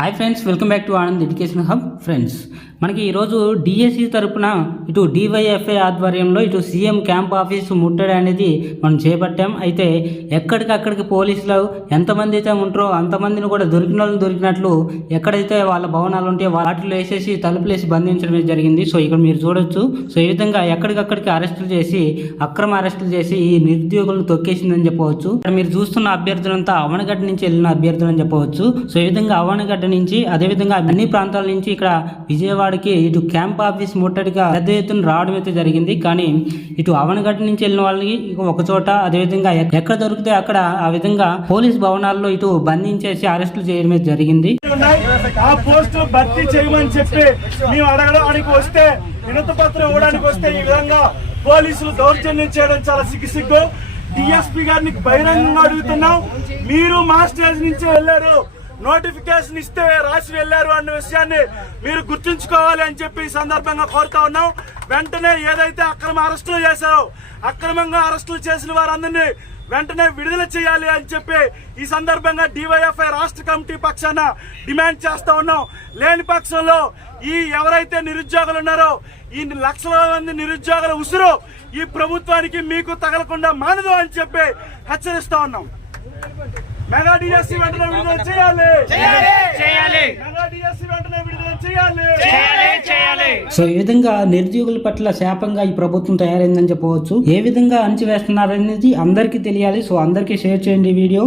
Hi friends welcome back to Anand education hub friends మనకి ఈరోజు DSC తరపున ఇటు డివైఎఫ్ఐ ఆధ్వర్యంలో ఇటు సీఎం క్యాంప్ ఆఫీస్ ముట్టడి అనేది మనం చేపట్టాం. అయితే ఎక్కడికక్కడికి పోలీసులు ఎంతమంది అయితే ఉంటారో అంతమందిని కూడా దొరికిన వాళ్ళు దొరికినట్లు ఎక్కడైతే వాళ్ళ భవనాలు ఉంటే వాటిలో వేసేసి తలుపులు వేసి బంధించడం జరిగింది. సో ఇక్కడ మీరు చూడొచ్చు. సో ఈ విధంగా ఎక్కడికక్కడికి అరెస్టులు చేసి అక్రమ అరెస్టులు చేసి ఈ నిరుద్యోగులను తొక్కేసిందని చెప్పవచ్చు. ఇక్కడ మీరు చూస్తున్న అభ్యర్థులంతా అవనగడ్డ నుంచి వెళ్ళిన అభ్యర్థులు అని చెప్పవచ్చు. సో ఈ విధంగా అవనగడ్డ నుంచి అదేవిధంగా అన్ని ప్రాంతాల నుంచి ఇక్కడ విజయవాడకి ఇటు క్యాంప్ ఆఫీస్ ముట్టడిగా పెద్ద ఎత్తున రావడం అయితే జరిగింది. కానీ ఇటు అవనగడ్డ నుంచి వెళ్ళిన వాళ్ళకి ఒక చోట అదేవిధంగా ఎక్కడ దొరికితే అక్కడ ఆ విధంగా పోలీస్ భవనాల్లో ఇటు బంధించేసి అరెస్టులు చేయడం అయితే జరిగింది. ఆ పోస్టులు భర్తీ చేయమని చెప్పి మేము అడగడానికి వస్తే వినతి పత్రం ఇవ్వడానికి వస్తే ఈ విధంగా పోలీసులు దౌర్జన్యం చేయడం చాలా సిగ్గు డిఎస్పీ గారిని బహిరంగంగా అడుగుతున్నాం. మీరు మా స్టేజ్ నుంచే వెళ్ళారు. నోటిఫికేషన్ ఇస్తే రాసి వెళ్ళారు అన్న విషయాన్ని మీరు గుర్తుంచుకోవాలి అని చెప్పి ఈ సందర్భంగా కోరుతా ఉన్నాం. వెంటనే ఏదైతే అక్రమ అరెస్టులు చేశారో అక్రమంగా అరెస్టులు చేసిన వారందరినీ వెంటనే విడుదల చేయాలి అని చెప్పి ఈ సందర్భంగా డివైఎఫ్ఐ రాష్ట్ర కమిటీ పక్షాన డిమాండ్ చేస్తా ఉన్నాం. లేని పక్షంలో ఈ ఎవరైతే నిరుద్యోగులు ఉన్నారో ఈ లక్షల మంది నిరుద్యోగుల ఉసురు ఈ ప్రభుత్వానికి మీకు తగలకుండా మానదు అని చెప్పి హెచ్చరిస్తా ఉన్నాం. మెగా డిఎస్సి వెంటనే విడుదల చేయాలి. చేయాలి. మెగా డిఎస్సి వెంటనే విడుదల చేయాలి. చేయాలి చేయాలి. సో ఈ విధంగా నిరుద్యోగుల పట్ల శాపంగా ఈ ప్రభుత్వం తయారైందని చెప్పవచ్చు. ఏ విధంగా అణచివేస్తున్నారనేది అందరికీ తెలియాలి. సో అందరికీ షేర్ చేయండి ఈ వీడియో.